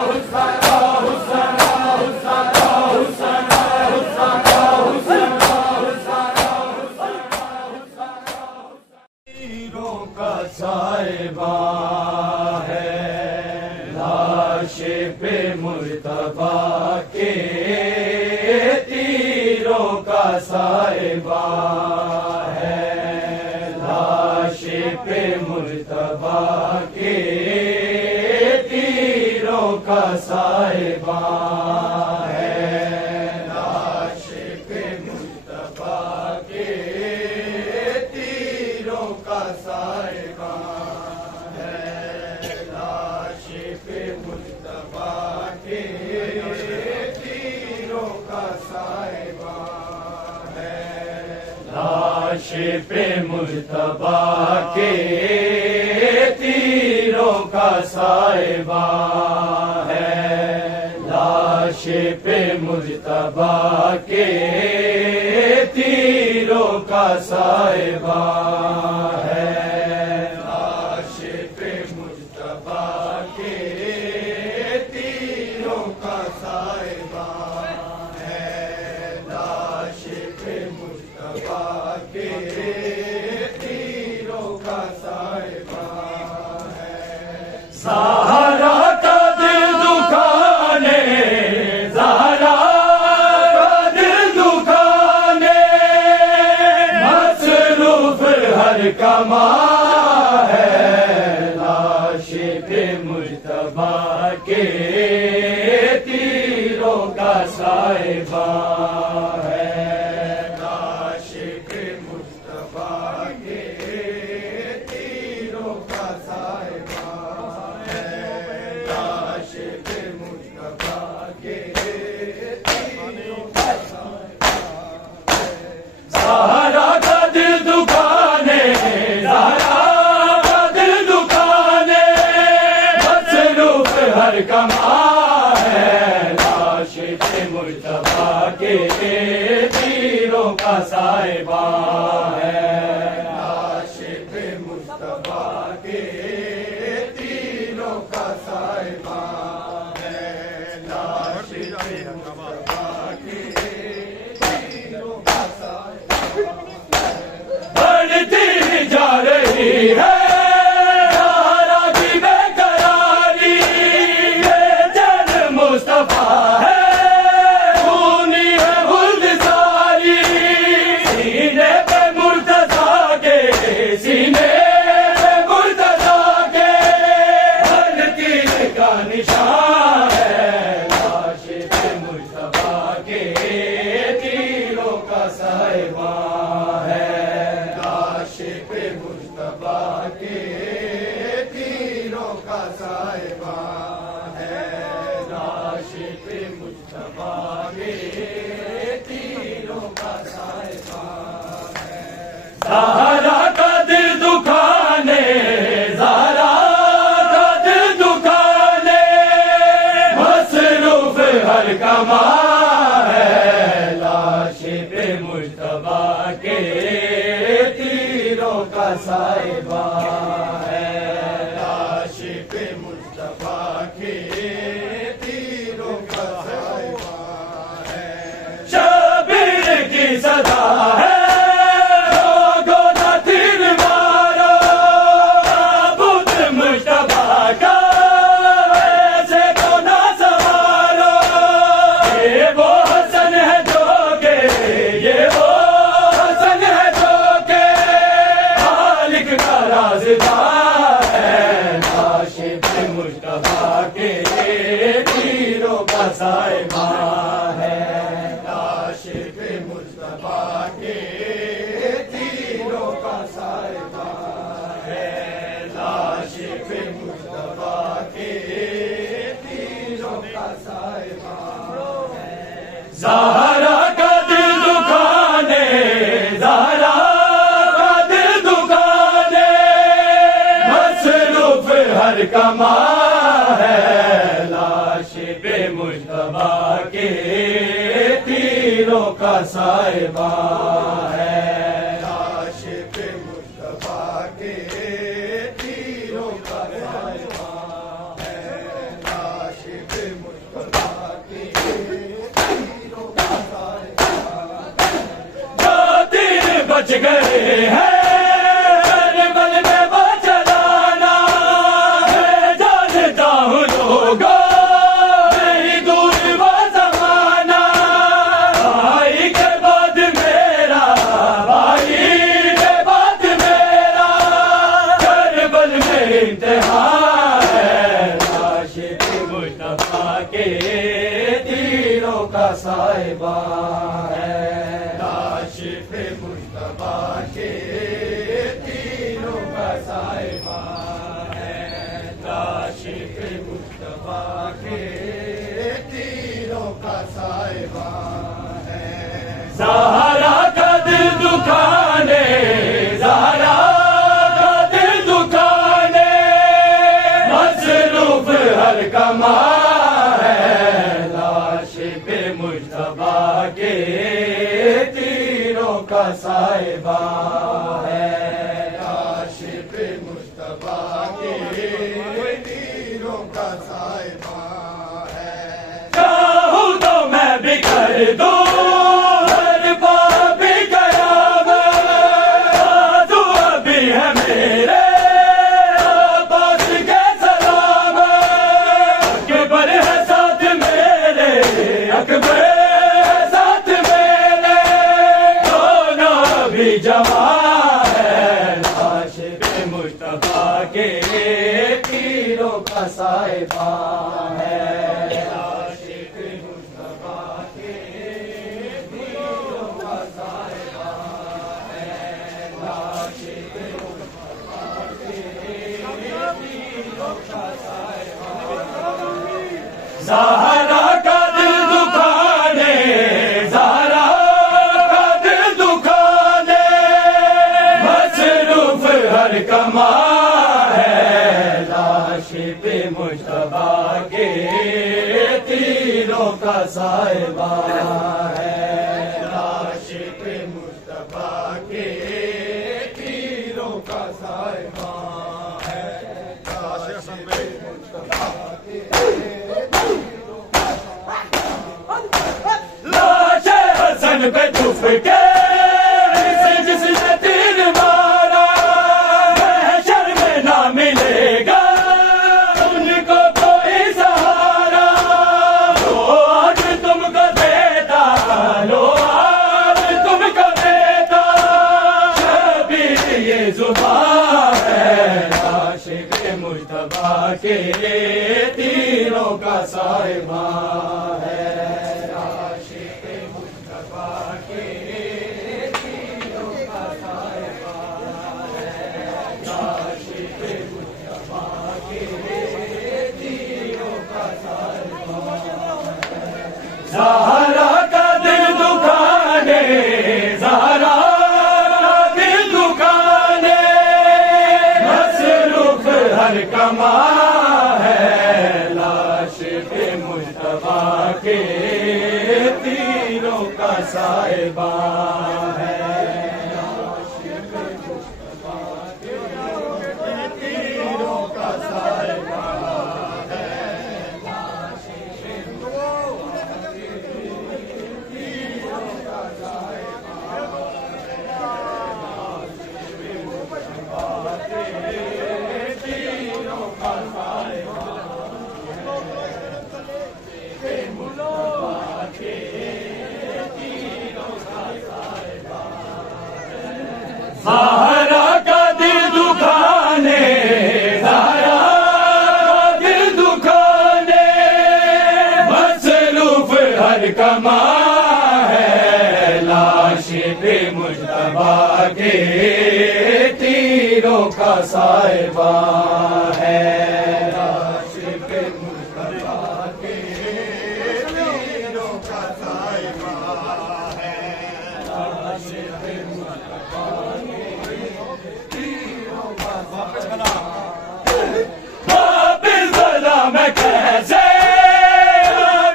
तीरों का साहिबा है लाश पे मुर्तबा के, तीरों का साहिबा है लाश पे मुर्तबा के, तीरों का साहिबा है लाश पे मुर्तबा के, तीरों का साहिबा है लाश पे मुर्तबा के, तीरों का साहिबा है लाश पे मुर्तबा के, तीरों का साहिबा है लाश पे मुर्तबा के, तीरों का साहिबा है लाश पे मुर्तबा के, तीरों का साहिबा है लाश पे मुर्तबा के, तीरों का साहिबा है सहारा का दिल दुखाने, ज़हरा का दिल दुखाने, मसरूफ हर कमा है लाश पे मुर्तबा के, तीरों का साहिबा है लाश पे मुर्तबा के, तीरों का साहिबा है लाश पे मुर्तबा के, तीरों का साहिबा है सहारा का दिल दुखाने, ज़हरा का दिल दुखाने, मसरूफ हर कमा है लाश पे मुर्तबा के, तीरों का साहिबा है लाश पे मुर्तबा के, तीरों का साहिबा है लाश पे मुर्तबा के, तीरों का साहिबा बढ़ती जा रही है ज़हरा की बेकरारी, ये जन मुस्तफा है खूनी है खुल्द सारी, सीने पे मुर्तज़ा के, सीने पे मुर्तज़ा के, हर तीर का निशान है लाश पे मुर्तबा के, तीरों का साहिबा है लाश पे मुर्तबा के, तीरों का साहिबा है लाश पे मुर्तबा के, तीरों का साहिबा है ज़हरा का दिल दुखाने, ज़हरा का दिल दुखाने, मसरूफ हर कमा है लाश पे मुर्तबा के, तीरों का साहिबा है लाश पे मुर्तबा के, तीरों का साहिबा है शबीर की सदा है लोगों ना तीर मारो, ताबूत मुश्तबा का ऐसे तो ना संभालो, ये वो हसन है जो के, ये वो हसन है जो के, मालिक का राज़दार है लाश पे मुर्तबा के, तीरों का साहिबा है लाश पे मुर्तबा के, तीरों का साहिबा है लाश पे मुर्तबा के, तीरों का साहिबा है ज़हरा का दिल दुखाने, ज़हरा का दिल दुखाने, मसरूफ हर कमा है लाश पे मुर्तबा के, तीरों का साहिबा है लाश पे मुर्तबा के, तीरों का साहिबा है लाश गए हैं करबल में वो चलाना। मैं जानता हूँ लोगों नहीं दूर वो जमाना। भाई के बाद मेरा, भाई के बाद मेरा करबल में इम्तिहान है। आशिक़ मुस्तफा के तीरों का साहिबा है। आशिक़ मुस्तफा के तीरों का साहिबा है। आशिक़ मुस्तफा के तीरों का साहिबा है। ज़हरा का दिल दुखाने, ज़हरा का दिल दुखाने मसरूफ़ हर कमा है। आशिक़ मुस्तफा के तीरों का साहिबा है। आशिक़ मुस्तफा के तीरों का साहिबा है। चाहूँ तो मैं भी कर दूँ हर पाप भी कयामत। आज़ू अभी है मेरे आबाद के सलामत। अकबर है साथ मेरे, अकबर है साथ मेरे दोनों भी जवान है। आशिक़ मुस्तफा के तीरों का साहिबा है। आशिक़ मुस्तफा के तीरों का साहिबा है। आशिक़ मुस्तफा के तीरों का साहिबा है। ज़हरा का दिल दुखाने, ज़हरा का दिल दुखाने मसरूफ़ हर कमा है। आशिक़ मुस्तफा के तीरों का साहिबा है। आशिक़ मुस्तफा के तीरों का साहिबा है। आशिक़ मुस्तफा के लाशे हसन पे छुप के जिसने तीर मारा महशर में ना मिलेगा उनको कोई सहारा। लो आज तुमको देता, लो आज तुमको देता शबीर ये ज़ुबान है। आशिक़ मुस्तफा के तीरों का साहिबा है। आशिक़ मुस्तफा के तीरों का साहिबा है। आशिक़ मुस्तफा के तीरों का साहिबा है। ज़हरा का दिल दुखाने, ज़हरा का दिल दुखाने मसरूफ़ हर कमा है। आशिक़ मुस्तफा के तीरों का साहिबा है। आशिक़ मुस्तफा के तीरों का साहिबा है। आशिक़ मुस्तफा के तीरों का साहिबा है। आशिक़ मुस्तफा के तीरों का साहिबा ज़हरा का दिल दुखाने, ज़हरा का दिल दुखाने मसरूफ़ हर कमा है। आशिक़ मुस्तफा के तीरों का साहिबा है। आशिक़ मुस्तफा के तीरों का साहिबा है। आशिक़ मुस्तफा वापिस बला मैं कैसे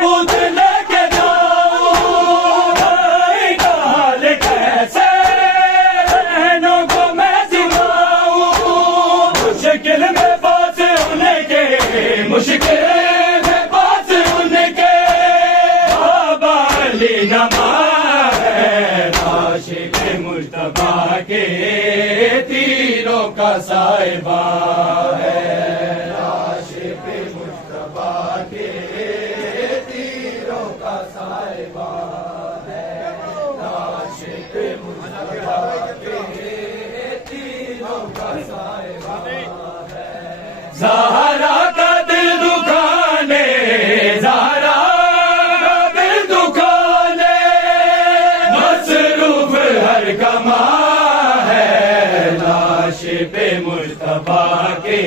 बूझ लेके जाऊं। भाई का हाल कैसे बहनों को मैं सिखाऊं। मुश्किल में पास उनके, मुश्किल में पास उनके बाबा अली नमा है। आशिक़ मुस्तफा साहिबा है, लाश पे मुस्तफा के तीरों का साहिबा है, लाश पे मुस्तफा के तीरों का साहिबा है। ज़हरा का दिल दुखाने, ज़हरा का दिल दुखाने, मसरूफ हर कमा है, लाश पे मुस्तफा के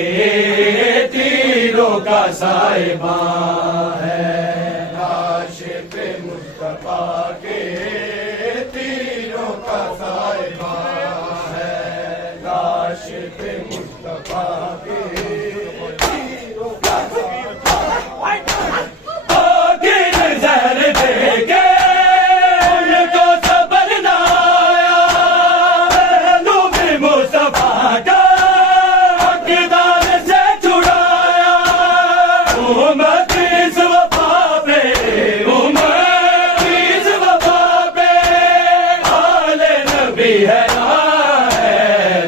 तीरों का साहिबा है, लाश पे मुस्तफा के तीरों का साहिबा है, लाश पे मुस्तफा के तीरों का साहिबा है,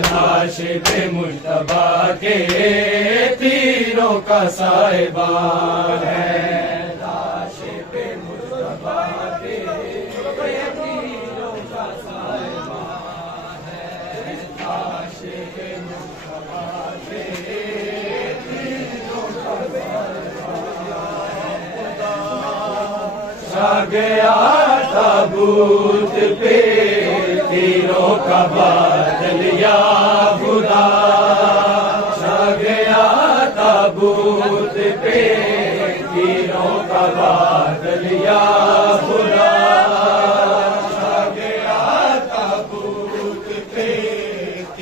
लाश पे मुस्तफा के तीरों का साहिबा है, लाश पे मुस्तफा के तीरों का साहिबा है। छा गया ताबूत पे तीरों का बादल या खुदा, ताबूत पे तीरों का बादल या खुदा, छा गया ताबूत पे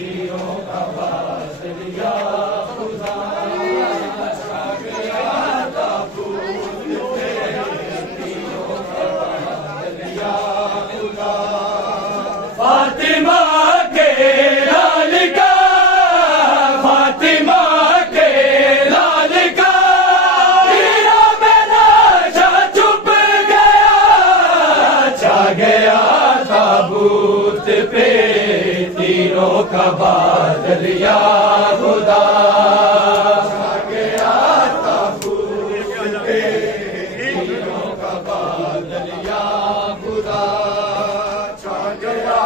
तीरों का बादल या खुदा, छा गया ताबूत पे तीरों का बादल या खुदा। फातिमा के लाल का, फातिमा ताबूत पे तीरों का बादल या खुदा, छा गया ताबूत पे तीरों का बादल या खुदा, छा गया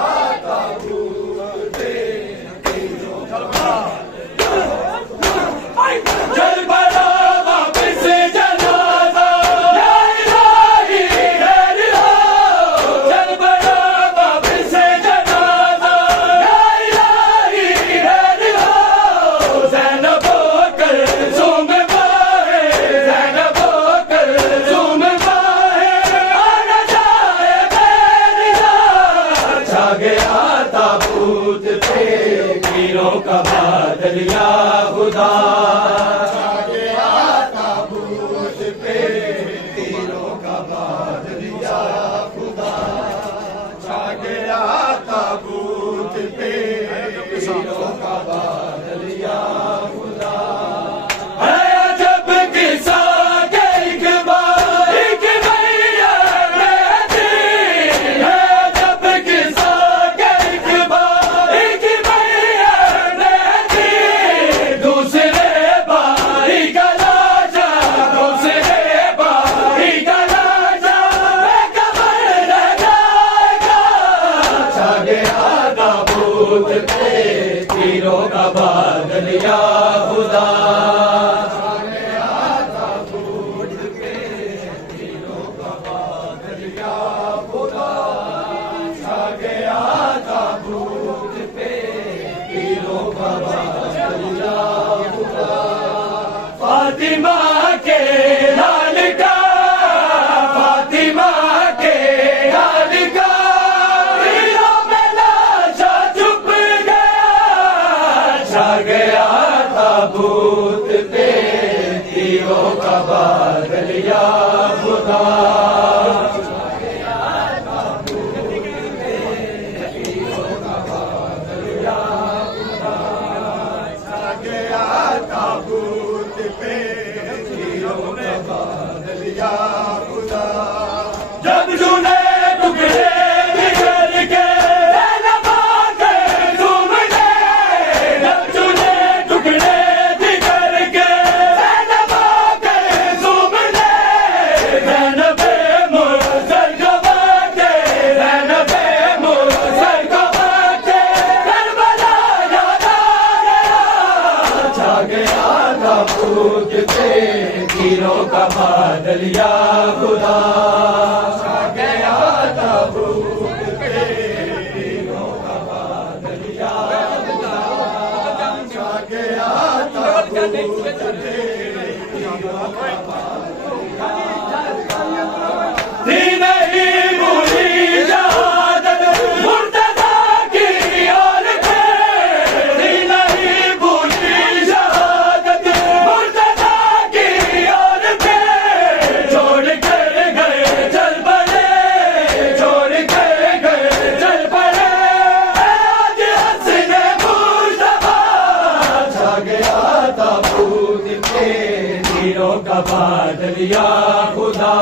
ताबूत पे तीरों का बादल या खुदा। चल बड़ा वापस जनाजा, ला इलाही इल्लल्लाह, चल बड़ा वापस जनाजा, ला इलाही इल्लल्लाह, ज़ैनब कर ज़ुम बाहे, ज़ैनब कर ज़ुम बाहे, आना जाए गैरिया, छा गया ताबूत पे तीरों का बादल या खुदा, छा गया ताबूत पे तीरों का बादल या खुदा, छा गया ताबूत पे तीरों का बादल या खुदा। है अजब किस्सा के एक बार एक भैया रहती, है अजब किस्सा के एक बार एक भैया रहती, दूसरे बारी का लाजा, दूसरे बारी का लाजा, बेखबर रह जाएगा, छा गया ताबूत पे तीरों का बादल या खुदा, छा गया ताबूत पे तीरों का बादल या खुदा, छा गया ताबूत पे तीरों का बादल या खुदा। फातिमा के लाल का, फातिमा के लाल का, तीरों में लाशा छुप गया, छा गया ताबूत पे तीरों का बादल या खुदा, छा गया ताबूत पे तीरों का बादल या खुदा, छा गया ताबूत पे तीरों का बादल या खुदा। जब सुने टुकड़े बिखर के ज़ैनब के झूम गए, जब सुने बादल या खुदा, छा गया ताबूत पे तीरों का बादल या खुदा, छा गया ताबूत पे तीरों का बादल या खुदा। थी नहीं भूली शहादत मुर्तज़ा की और थे, थी नहीं भूली शहादत मुर्तज़ा की और थे, छोड़ के गए चल पड़े, छोड़ के गए चल पड़े, आज हस्ने मुस्तफा, छा गया ताबूत पे तीरों का बादल या खुदा।